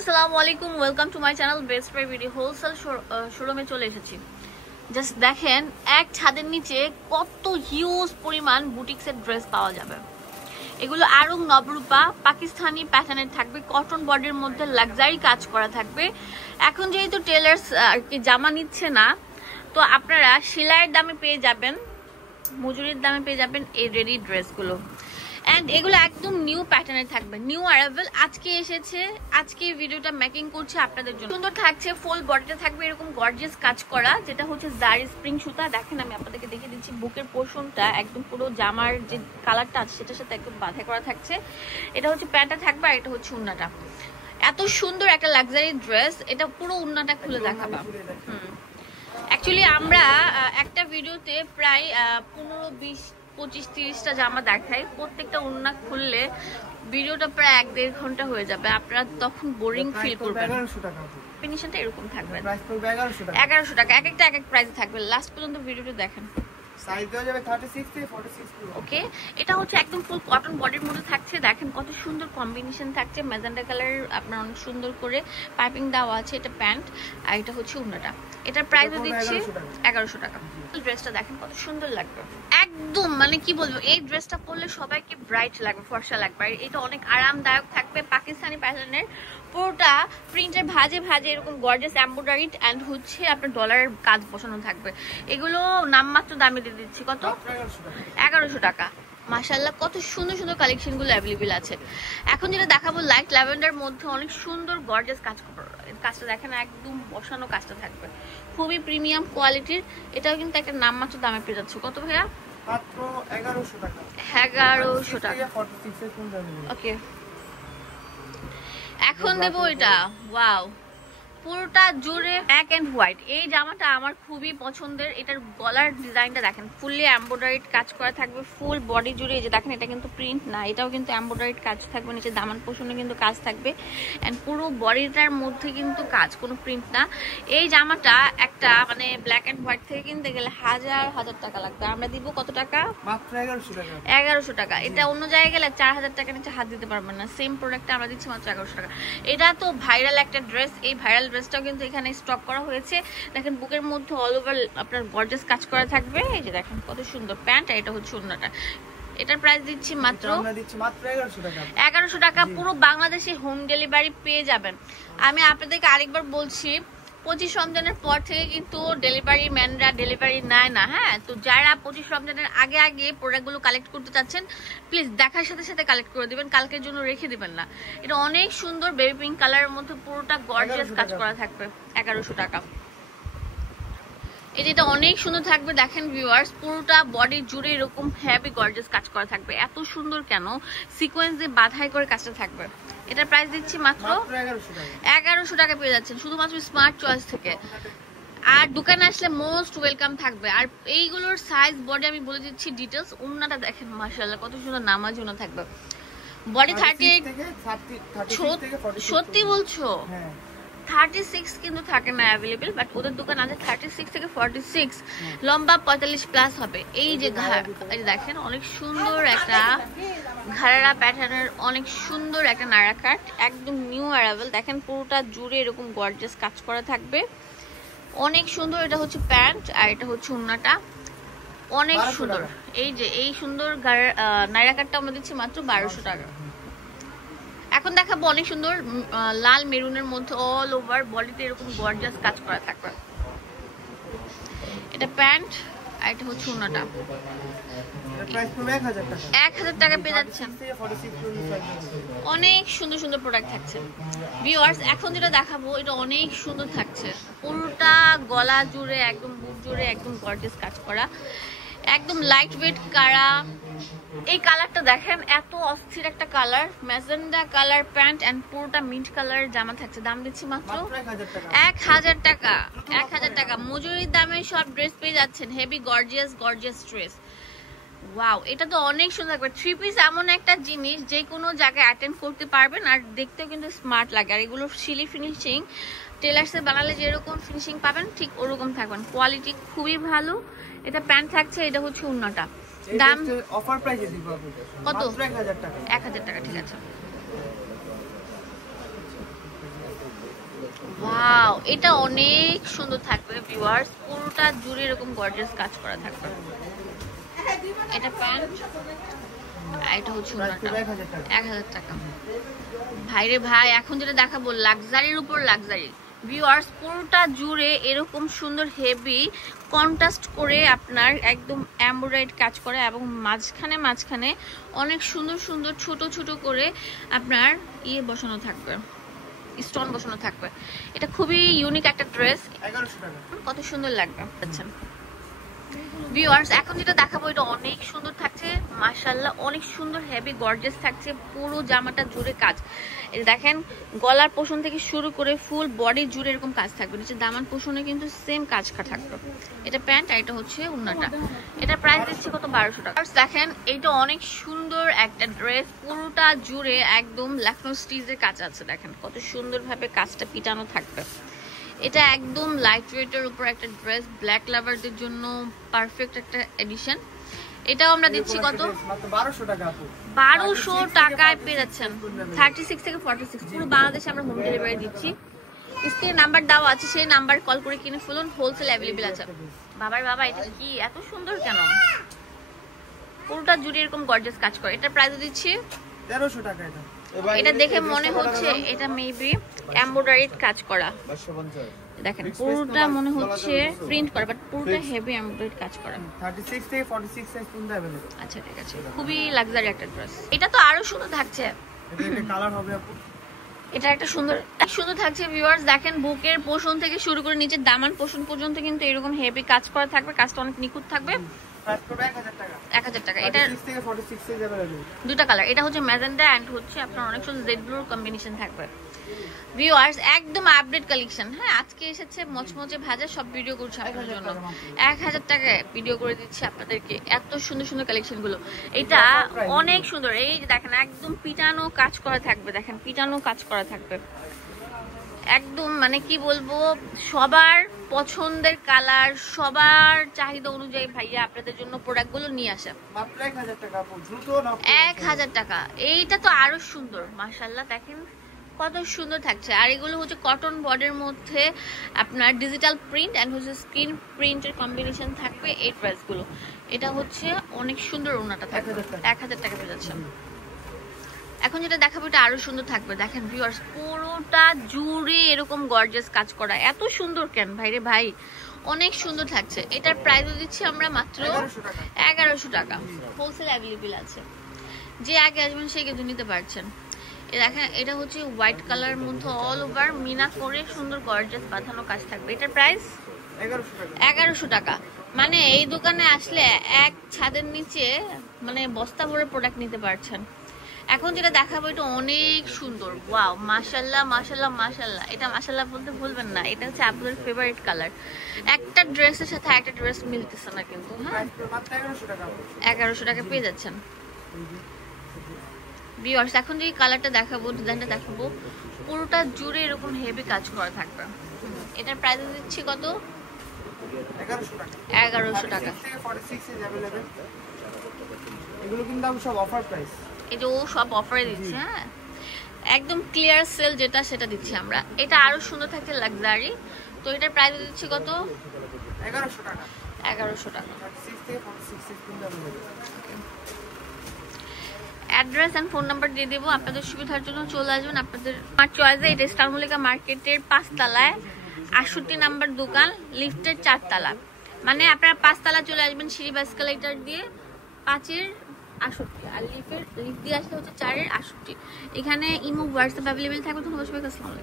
আসসালামু আলাইকুম, welcome to my channel best price video. Wholesale শোরুমে চলে এসেছি। জাস্ট দেখেন এক ছাদের নিচে কত হিউজ পরিমাণ বুটিক্সের ড্রেস পাওয়া যাবে। এগুলো আরং নবরূপা পাকিস্তানি প্যাটার্নের থাকবে, কটন বডির মধ্যে লাক্সারি কাজ করা থাকবে। এখন যেহেতু টেলার্স আর কি জামা নিচ্ছে না, তো আপনারা সেলাইয়ের দামে পেয়ে যাবেন, মজুরির দামে পেয়ে যাবেন এই রেডি ড্রেসগুলো। এন্ড এগুলো একদম নিউ প্যাটার্নের থাকবে, নিউ অ্যারাইভেল আজকে এসেছে। আজকে ভিডিওটা মেকিং করছে আপনাদের জন্য। সুন্দর থাকছে, ফুল বডিতে থাকবে এরকম গর্জিয়াস কাজ করা, যেটা হচ্ছে জারি স্প্রিং সুতা। দেখেন আমি আপনাদেরকে দেখিয়ে দিচ্ছি, বুকের পোর্শনটা একদম পুরো জামার যে কালারটা আছে সেটার সাথে একদম বাঁধাই করা থাকছে। এটা হচ্ছে প্যান্টটা থাকবে আর এটা হচ্ছে উন্নাটা। এত সুন্দর একটা লাক্সারি ড্রেস, এটা পুরো উন্নাটা খুলে দেখাবা। অ্যাকচুয়ালি আমরা একটা ভিডিওতে প্রায় 15-20-25-30টা জামা দেখাই। প্রত্যেকটা ওড়না খুললে ভিডিওটা প্রায় 1-1.5 ঘন্টা হয়ে যাবে, আপনারা তখন বোরিং ফিল করবেন। ফিনিশনটা এরকম থাকবে, 1100 টাকা। এক একটা এক এক প্রাইসে থাকবে। লাস্ট পর্যন্ত ভিডিওটা দেখেন। সাইজ দেওয়া যাবে 36 থেকে 46 পুরো। ওকে, এটা হচ্ছে একদম ফুল কটন বডির মধ্যে থাকছে। দেখেন কত সুন্দর কম্বিনেশন থাকছে, ম্যাজেন্টা কালার আপনার অনেক সুন্দর করে পাইপিং দেওয়া আছে। এটা প্যান্ট আর এটা হচ্ছে উন্নাটা। এটার প্রাইস দিচ্ছি 1100 টাকা। ড্রেসটা দেখেন কত সুন্দর লাগবে, একদম মানে কি বলবো, এই ড্রেসটা পরলে সবাইকে ব্রাইট লাগবে, ফর্সা লাগবে। আর এটা অনেক আরামদায়ক থাকবে, পাকিস্তানি প্যাটার্নের, পুরোটা প্রিন্টের ভাজে ভাজে এরকম গর্জিয়াস এমব্রয়ডারিড এন্ড হচ্ছে আপনার ডলারের কাজ বসানো থাকবে। এগুলো নামমাত্র দামে দিয়ে দিচ্ছি কত, 1100 টাকা। মাশাআল্লাহ কত সুন্দর সুন্দর কালেকশন গুলো অ্যাভেলেবেল আছে। এখন যেটা দেখাবো লাইট ল্যাভেন্ডার মধ্যে অনেক সুন্দর গর্জিয়াস কাজটা দেখেন, একদম বসানো কাজটা থাকবে, খুবই প্রিমিয়াম কোয়ালিটির। এটাও কিন্তু একটা নামমাত্র দামে পেয়ে যাচ্ছে। কত ভাইয়া? মাত্র 1100 টাকা। 1100 টাকা। ওকে, এখন দেবো এটা। ওয়াও, পুরোটা জুড়ে ব্ল্যাক এন্ড হোয়াইট। এই জামাটা আমার খুবই পছন্দের। এটার গলার ডিজাইনটা দেখেন, ফুললি এমব্রয়ডারিড কাজ করা থাকবে ফুল বডি জুড়ে। এই যে দেখেন, এটা কিন্তু প্রিন্ট না, এটাও কিন্তু এমব্রয়ডারিড কাজ থাকবে, নিচে দামান পোষণে কিন্তু কাজ থাকবে এন্ড পুরো বডিটার মধ্যে কিন্তু কাজ, কোনো প্রিন্ট না। এই জামাটা একটা মানে ব্ল্যাক এন্ড হোয়াইট থেকে কিনতে গেলে হাজার টাকা লাগবে। আমরা দিব কত টাকা? মাত্র 1100 টাকা। 1100 টাকা। এটা অন্য জায়গায় গেলে 4000 টাকা নিচে হাত দিতে পারবেন না। সেম প্রোডাক্টটা আমরা দিচ্ছি মাত্র 1100 টাকা। এটা তো ভাইরাল একটা ড্রেস, এই ভাইরাল ড্রেসটাও কিন্তু এখানে স্টক করা হয়েছে। দেখেন বুকের মধ্যে অল ওভার আপনার গর্জিয়াস কাজ করা থাকবে। এই যে দেখেন কত সুন্দর প্যান্ট, আর এটা হচ্ছে ওড়নাটা। এটার প্রাইস দিচ্ছি মাত্র 1100 টাকা। 1100 টাকা। পুরো বাংলাদেশে হোম ডেলিভারি পেয়ে যাবেন। আমি আপনাদেরকে আরেকবার বলছি, 25 রমজানের পর থেকে কিন্তু ডেলিভারি ম্যানরা ডেলিভারি নেয় না। হ্যাঁ, তো যারা 25 রমজানের আগে আগে প্রোডাক্টগুলো কালেক্ট করতে চাচ্ছেন, প্লিজ দেখার সাথে সাথে কালেক্ট করে দিবেন, কালকের জন্য রেখে দিবেন না। এটা অনেক সুন্দর বেবি পিঙ্ক কালারের মধ্যে পুরোটা গর্জিয়াস কাজ করা থাকবে, 1100 টাকা। এটা অনেক সুন্দর থাকবে। দেখেন ভিউয়ার্স, পুরোটা বডি জুড়ে এরকম হেভি গর্জিয়াস কাজ করা থাকবে। এত সুন্দর কেন, সিকোয়েন্স দিয়ে বাঁধাই করে কাজটা থাকবে। এটার প্রাইস দিচ্ছি মাত্র 1100 টাকা পেয়ে যাচ্ছেন শুধুমাত্র স্মার্ট চয়েস থেকে। আর দোকানে আসলে মোস্ট ওয়েলকাম থাকবে। আর এইগুলোর সাইজ বডি আমি বলে দিচ্ছি ডিটেলস। উন্নাটা দেখেন মাশাআল্লাহ কত সুন্দর নামাজ উন্না থাকবে। বডি 38 থেকে 40 সত্যি বলছো? 36 কিন্তু থাকে না অ্যাভেলেবেল, বাট ওদের দোকান আছে 36 থেকে 46। লম্বা 45 প্লাস হবে। এই যে দেখেন অনেক সুন্দর একটা ঘাড়া প্যাটার্নের, অনেক সুন্দর একটা নাড়া কাট, একদম নিউ অ্যারাইভেল। দেখেন পুরোটা জুড়ে এরকম গর্জিয়াস কাজ করা থাকবে, অনেক সুন্দর। এটা হচ্ছে প্যান্ট আর এটা হচ্ছে উন্নাটা, অনেক সুন্দর। এই যে এই সুন্দর নাড়া কাটটা আমরা দিচ্ছি মাত্র 1200 টাকা। এখন দেখাবো অনেক সুন্দর লাল মেরুনের মধ্যে অল ওভার বডিতে এরকম গর্জিয়াস কাজ করা থাকবে। এটা প্যান্ট আর এটা হচ্ছে উন্নাটা। 1000 টাকা পেয়ে যাচ্ছেন। অনেক সুন্দর সুন্দর প্রোডাক্ট থাকছে ভিউয়ার্স। এখন যেটা দেখাবো এটা অনেক সুন্দর থাকছে, পুরোটা গলা জুড়ে একদম বুক জুড়ে একদম গর্জিয়াস কাজ করা, একদম লাইট ওয়েট কারা। এই কালারটা দেখেন, এত অস্থির একটা colour, magenta colour pant and পুরোটা মিন্ট কালারের জামা থাকছে। দাম দিচ্ছি মাত্র 1000 টাকা। 1000 টাকা মজুরির দামে সব ড্রেস পেয়ে যাচ্ছেন, হেভি গর্জিয়াস ড্রেস। ওয়াও, এটা তো অনেক সুন্দর লাগবে। 3 পিস এমন একটা জিনিস যে কোনো জায়গায় অ্যাটেন্ড করতে পারবেন, আর দেখতেও কিন্তু স্মার্ট লাগে। আর এগুলো সিলি ফিনিশিং, টেলার্সে বানালে যেরকম ফিনিশিং পাবেন ঠিক ওরকম থাকবেন, কোয়ালিটি খুবই ভালো। এটা প্যান্ট থাকছে, এটা হচ্ছে উন্নাটা। দাম অফার প্রাইসে দিব কত? 1000 টাকা। 1000 টাকা, ঠিক আছে। এটা অনেক সুন্দর থাকবে ভিউয়ার্স, পুরোটা জুড়ে এরকম গর্জিয়াস কাজ করা থাকবে। এটা প্যান্ট, এটা হচ্ছে 1000 টাকা। ভাইরে ভাই, এখন যেটা দেখাবো লাক্সারির উপর লাক্সারি ভিউয়ার্স, পুরোটা জুড়ে এরকম সুন্দর হেভি কন্ট্রাস্ট করে আপনার একদম এমব্রয়ডারি কাজ করা, এবং মাঝখানে মাঝখানে অনেক সুন্দর সুন্দর ছোট ছোট করে আপনার বসানো থাকবে, স্টোন বসানো থাকবে। এটা খুবই ইউনিক একটা ড্রেস, 1100 টাকা। কত সুন্দর লাগবে। আচ্ছা ভিউয়ার্স, এখন যেটা দেখাবো এটা অনেক সুন্দর থাকছে মাশাআল্লাহ, অনেক সুন্দর হেভি গর্জিয়াস থাকছে, পুরো জামাটা জুড়ে কাজ। এই দেখেন গলার পোষণ থেকে শুরু করে ফুল বডি জুড়ে এরকম কাজ থাকবে, নিচে দামান পোষণে কিন্তু সেম কাজ থাকবে। এটা প্যান্ট আর এটা হচ্ছে ওড়নাটা। এটা প্রাইস দিচ্ছি কত? 1200 টাকা। দেখেন এইটা অনেক সুন্দর একটা ড্রেস, পুরোটা জুড়ে একদম লখনৌ স্টিচের কাজ আছে, দেখেন কত সুন্দরভাবে কাজটা পিটানো থাকবে। এটা একদম লাইট ওয়েটের উপর একটা ড্রেস, ব্ল্যাক লাভারদের জন্য পারফেক্ট একটা এডিশন। এটাও আমরা দিচ্ছি কত? মাত্র 1200 টাকা আপু। 1200 টাকায় পেয়ে যাচ্ছেন। 36 থেকে 46 পুরো বাংলাদেশে আমরা হোম ডেলিভারি দিচ্ছি। স্ক্রিনে নাম্বার দেওয়া আছে, সেই নাম্বার কল করে কিনে ফেলুন, হোলসেল অ্যাভেলেবল আছে। বাবার বাবা, এটা কি এত সুন্দর কেন? পুরোটা জুড়ে এরকম গর্জিয়াস কাজ করে। এটা প্রাইস দিচ্ছি 1300 টাকা। এটা দেখে মনে হচ্ছে এটা মেবি এমব্রয়ডারি কাজ করা, দেখেন পুরোটা মনে হচ্ছে প্রিন্ট করা, বাট পুরোটা হেভি এমব্রয়ডারি কাজ করা। 36 থেকে 46 সাইজ পর্যন্ত अवेलेबल। আচ্ছা ঠিক আছে, খুবই লাক্সারি একটা ড্রেস। এটা তো আরো সুন্দর থাকছে, এটা একটা কালার হবে আপু। এটা একটা সুন্দর সুন্দর থাকছে ভিউয়ার্স। দেখেন বুকের পোষণ থেকে শুরু করে নিচে দামান পোষণ পর্যন্ত কিন্তু এরকম হেভি কাজ করা থাকবে, কাজটা অনেক নিখুঁত থাকবে। প্রাইস পড়বে 1000 টাকা। 1000 টাকা। এটা 36 থেকে 46 সাইজ अवेलेबल। দুটো কালার, এটা হচ্ছে ম্যাজেন্টা এন্ড হচ্ছে আপনার অনেক সুন্দর জেড ব্লুর কম্বিনেশন থাকবে। ভিউয়ার্স একদম আপডেট কালেকশন, হ্যাঁ আজকে এসেছে মচমচে ভাজা, সব ভিডিও করছি আপনাদের জন্য। 1000 টাকায় ভিডিও করে দিচ্ছি আপনাদেরকে, এত সুন্দর সুন্দর কালেকশন গুলো। এটা অনেক সুন্দর, এই যে দেখেন একদম পিটানো কাজ করা থাকবে, দেখেন পিটানো কাজ করা থাকবে একদম, মানে কি বলবো, সবার পছন্দের কালার, সবার চাহিদা অনুযায়ী ভাইয়া আপনাদের জন্য প্রোডাক্ট গুলো নিয়ে আসে। মাত্র 1000 টাকা আপু, দ্রুত নাও। 1000 টাকা। এইটা তো আরো সুন্দর মাশাআল্লাহ, দেখেন কত সুন্দর থাকছে। আর এগুলো হচ্ছে কটন বডির মধ্যে আপনার ডিজিটাল প্রিন্ট এন্ড হচ্ছে স্ক্রিন প্রিন্টের কম্বিনেশন থাকবে এই ড্রেসগুলো। এটা হচ্ছে অনেক সুন্দর ওড়নাটা থাকবে, 1000 টাকা পেয়ে যাচ্ছে। এখন যেটা দেখাবো এটা আরো সুন্দর থাকবে, দেখেন ভিউয়ার্স পুরোটা জুড়ে এরকম গর্জিয়াস কাজ করা, এত সুন্দর কেন ভাইরে ভাই, অনেক সুন্দর থাকছে। এটার প্রাইস দিচ্ছি আমরা মাত্র 1100 টাকা, হোলসেল অ্যাভেলেবল আছে। যে আগে আসবেন সে কিন্তু নিতে পারছেন। দেখেন এটা হচ্ছে হোয়াইট কালার মধ্যে অল ওভার মিনা করে সুন্দর গর্জিয়াস বাঁধানো কাজ থাকবে। এটার প্রাইস 1100 টাকা। মানে এই দোকানে আসলে এক ছাদের নিচে মানে বস্তা ভরে প্রোডাক্ট নিতে পারছেন। এখন যেটা দেখাবো এটা অনেক সুন্দর, ওয়াও মাশাআল্লাহ মাশাআল্লাহ মাশাআল্লাহ। এটা মাশাআল্লাহ বলতে ভুলবেন না, এটা হচ্ছে আপনাদের ফেভারিট কালার। একটা ড্রেসের সাথে একটা ড্রেস মিলতেছে না কিন্তু, হ্যাঁ 1100 টাকা পেয়ে যাচ্ছেন ভিউয়ার্স। এখন যে কালারটা দেখাবো, ডিজাইনটা দেখাবো, পুরোটা জুড়ে এরকম হেভি কাজ করা থাকবে। এটার প্রাইস দিচ্ছি কত? 1100 টাকা। এগুলো কিন্তু সব অফার প্রাইস, এই যে ও সব অফারে দিচ্ছে, হ্যাঁ একদম ক্লিয়ার সেল যেটা সেটা দিচ্ছি আমরা। এটা আরো সুন্দর থাকছে লাক্সারি, তো এটার প্রাইস দিচ্ছি কত? 1100 টাকা। 1100 টাকা। 36 থেকে 46 সাইজ পর্যন্ত available. Address and phone number দিয়ে দেবো, আপনাদের সুবিধার জন্য চলে আসবেন আপনাদের আমার চয়েসে। এটা স্টার মল্লিকা মার্কেটের 5 তলায় 68 নাম্বার দোকান, লিফটের 4 তলা। মানে আপনারা 5 তলা চলে আসবেন সিঁড়ি বা এসকেলেটর দিয়ে 5-এর 68, আর লিফট দিয়ে আসলে হচ্ছে 4-এর 68। এখানে ইমো হোয়াটসঅ্যাপ অ্যাভেলেবেল থাকবে। ধন্যবাদ সবাইকে, আসসালামু আলাইকুম।